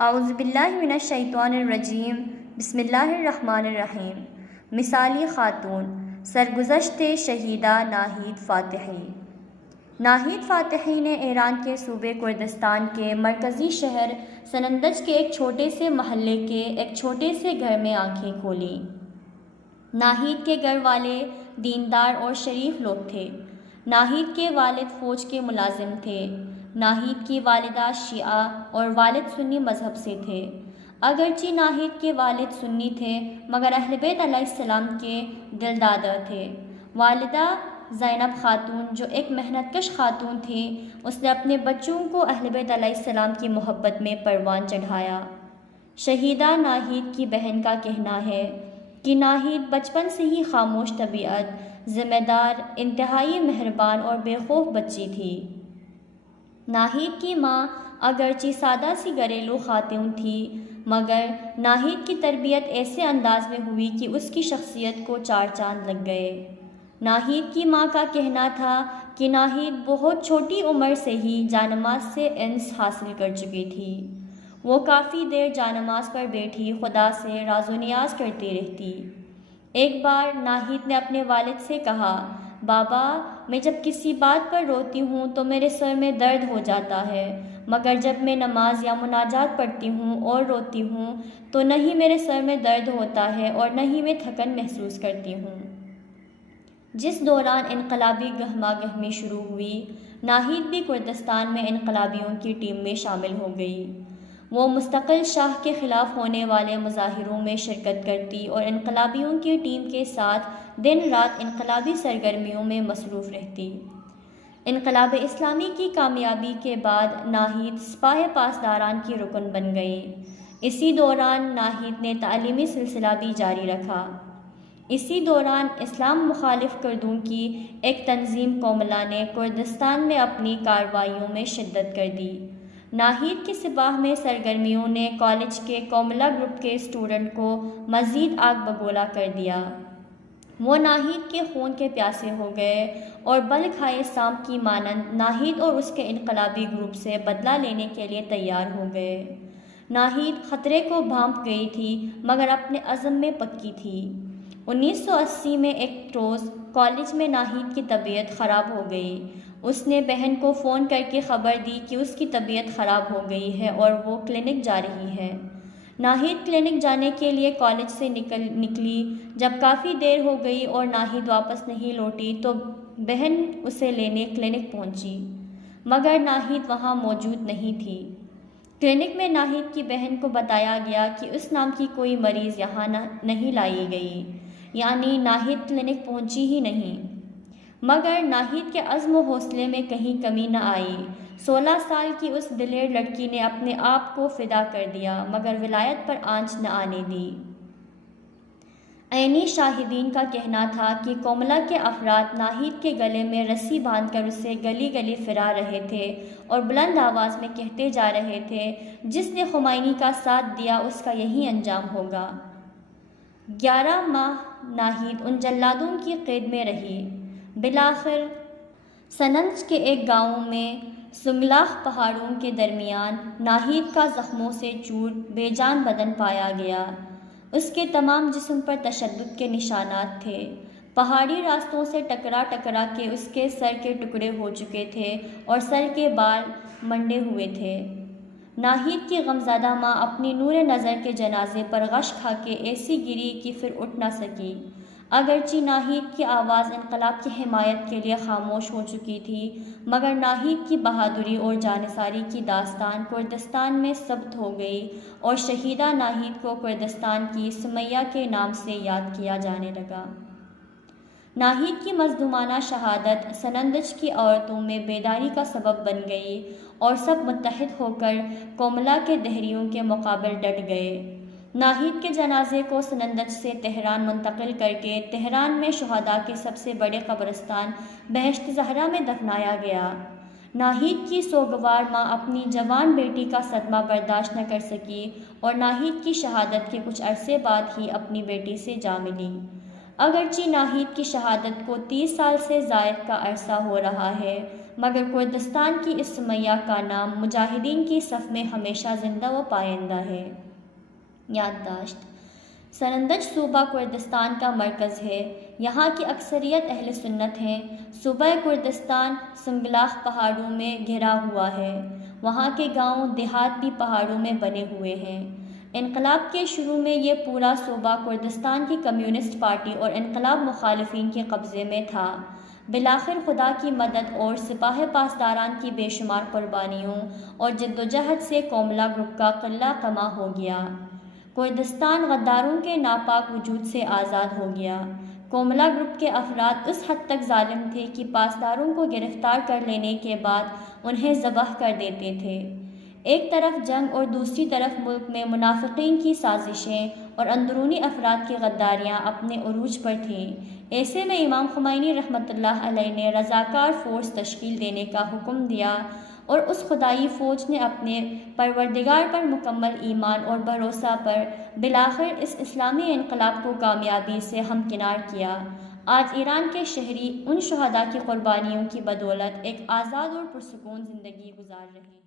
اعوذ باللہ من الشیطان الرجیم، بسم اللہ الرحمن الرحیم۔ مثالی خاتون، سرگزشت شہیدہ ناہید فاتحی۔ ناہید فاتحی نے ایران کے صوبے کردستان کے مرکزی شہر سنندج کے ایک چھوٹے سے محلے کے ایک چھوٹے سے گھر میں آنکھیں کھولیں۔ ناہید کے گھر والے دیندار اور شریف لوگ تھے۔ ناہید کے والد فوج کے ملازم تھے۔ ناہید کی والدہ شیعہ اور والد سنی مذہب سے تھے۔ اگرچہ ناہید کے والد سنی تھے مگر اہل بیت علیہ السلام کے دلدادہ تھے۔ والدہ زینب خاتون جو ایک محنت کش خاتون تھی، اس نے اپنے بچوں کو اہل بیت علیہ السلام کی محبت میں پروان چڑھایا۔ شہیدہ ناہید کی بہن کا کہنا ہے کہ ناہید بچپن سے ہی خاموش طبیعت، ذمہ دار، انتہائی مہربان اور بے خوف بچی تھی۔ ناہید کی ماں اگرچہ سادہ سی گھریلو خاتون تھی مگر ناہید کی تربیت ایسے انداز میں ہوئی کہ اس کی شخصیت کو چار چاند لگ گئے۔ ناہید کی ماں کا کہنا تھا کہ ناہید بہت چھوٹی عمر سے ہی جانماز سے انس حاصل کر چکی تھی۔ وہ کافی دیر جانماز پر بیٹھی خدا سے راز و نیاز کرتی رہتی۔ ایک بار ناہید نے اپنے والد سے کہا، بابا، میں جب کسی بات پر روتی ہوں تو میرے سر میں درد ہو جاتا ہے، مگر جب میں نماز یا مناجات پڑھتی ہوں اور روتی ہوں تو نہ ہی میرے سر میں درد ہوتا ہے اور نہ ہی میں تھکن محسوس کرتی ہوں۔ جس دوران انقلابی گہما گہمی شروع ہوئی، ناہید بھی کردستان میں انقلابیوں کی ٹیم میں شامل ہو گئی۔ وہ مستقل شاہ کے خلاف ہونے والے مظاہروں میں شرکت کرتی اور انقلابیوں کی ٹیم کے ساتھ دن رات انقلابی سرگرمیوں میں مصروف رہتی۔ انقلاب اسلامی کی کامیابی کے بعد ناہید سپاہ پاسداران کی رکن بن گئی۔ اسی دوران ناہید نے تعلیمی سلسلہ بھی جاری رکھا۔ اسی دوران اسلام مخالف کردوں کی ایک تنظیم کوملہ نے کردستان میں اپنی کارروائیوں میں شدت کر دی۔ ناہید کے سپاہ میں سرگرمیوں نے کالج کے کوملہ گروپ کے اسٹوڈنٹ کو مزید آگ بگولا کر دیا۔ وہ ناہید کے خون کے پیاسے ہو گئے اور بل کھائے سانپ کی مانند ناہید اور اس کے انقلابی گروپ سے بدلہ لینے کے لیے تیار ہو گئے۔ ناہید خطرے کو بھانپ گئی تھی مگر اپنے عزم میں پکی تھی۔ 1980 میں ایک روز کالج میں ناہید کی طبیعت خراب ہو گئی۔ اس نے بہن کو فون کر کے خبر دی کہ اس کی طبیعت خراب ہو گئی ہے اور وہ کلینک جا رہی ہے۔ ناہید کلینک جانے کے لیے کالج سے نکلی۔ جب کافی دیر ہو گئی اور ناہید واپس نہیں لوٹی تو بہن اسے لینے کلینک پہنچی مگر ناہید وہاں موجود نہیں تھی۔ کلینک میں ناہید کی بہن کو بتایا گیا کہ اس نام کی کوئی مریض یہاں نہیں لائی گئی، یعنی ناہید کلینک پہنچی ہی نہیں۔ مگر ناہید کے عزم و حوصلے میں کہیں کمی نہ آئی۔ 16 سال کی اس دلیر لڑکی نے اپنے آپ کو فدا کر دیا مگر ولایت پر آنچ نہ آنے دی۔ عینی شاہدین کا کہنا تھا کہ کوملہ کے افراد ناہید کے گلے میں رسی باندھ کر اسے گلی گلی پھرا رہے تھے اور بلند آواز میں کہتے جا رہے تھے، جس نے خمینی کا ساتھ دیا اس کا یہی انجام ہوگا۔ 11 ماہ ناہید ان جلادوں کی قید میں رہی۔ بالآخر سنندج کے ایک گاؤں میں سنگلاخ پہاڑوں کے درمیان ناہید کا زخموں سے چور بے جان بدن پایا گیا۔ اس کے تمام جسم پر تشدد کے نشانات تھے۔ پہاڑی راستوں سے ٹکرا ٹکرا کے اس کے سر کے ٹکڑے ہو چکے تھے اور سر کے بال منڈے ہوئے تھے۔ ناہید کی غمزدہ ماں اپنی نور نظر کے جنازے پر غش کھا کے ایسی گری کہ پھر اٹھ نہ سکی۔ اگرچہ ناہید کی آواز انقلاب کی حمایت کے لیے خاموش ہو چکی تھی مگر ناہید کی بہادری اور جانثاری کی داستان کردستان میں ثبت ہو گئی اور شہیدہ ناہید کو کردستان کی سمیہ کے نام سے یاد کیا جانے لگا۔ ناہید کی مظلومانہ شہادت سنندج کی عورتوں میں بیداری کا سبب بن گئی اور سب متحد ہو کر کوملہ کے دہریوں کے مقابل ڈٹ گئے۔ ناہید کے جنازے کو سنندج سے تہران منتقل کر کے تہران میں شہداء کے سب سے بڑے قبرستان بہشت زہرا میں دفنایا گیا۔ ناہید کی سوگوار ماں اپنی جوان بیٹی کا صدمہ برداشت نہ کر سکی اور ناہید کی شہادت کے کچھ عرصے بعد ہی اپنی بیٹی سے جا ملی۔ اگرچہ ناہید کی شہادت کو 30 سال سے زائد کا عرصہ ہو رہا ہے مگر کردستان کی اس سمیہ کا نام مجاہدین کی صف میں ہمیشہ زندہ و پائندہ ہے۔ یادداشت: سرندج صوبہ کردستان کا مرکز ہے۔ یہاں کی اکثریت اہل سنت ہیں۔ صوبہ کردستان سنگلاخ پہاڑوں میں گھرا ہوا ہے۔ وہاں کے گاؤں دیہات بھی پہاڑوں میں بنے ہوئے ہیں۔ انقلاب کے شروع میں یہ پورا صوبہ کردستان کی کمیونسٹ پارٹی اور انقلاب مخالفین کے قبضے میں تھا۔ بالآخر خدا کی مدد اور سپاہ پاسداران کی بے شمار قربانیوں اور جدوجہد سے کوملہ گروپ کا قلہ کما ہو گیا۔ کردستان غداروں کے ناپاک وجود سے آزاد ہو گیا۔ کوملہ گروپ کے افراد اس حد تک ظالم تھے کہ پاسداروں کو گرفتار کر لینے کے بعد انہیں ذبح کر دیتے تھے۔ ایک طرف جنگ اور دوسری طرف ملک میں منافقین کی سازشیں اور اندرونی افراد کی غداریاں اپنے عروج پر تھیں۔ ایسے میں امام خمینی رحمۃ اللہ علیہ نے رضاکار فورس تشکیل دینے کا حکم دیا اور اس خدائی فوج نے اپنے پروردگار پر مکمل ایمان اور بھروسہ پر بالآخر اس اسلامی انقلاب کو کامیابی سے ہمکنار کیا۔ آج ایران کے شہری ان شہداء کی قربانیوں کی بدولت ایک آزاد اور پرسکون زندگی گزار رہے ہیں۔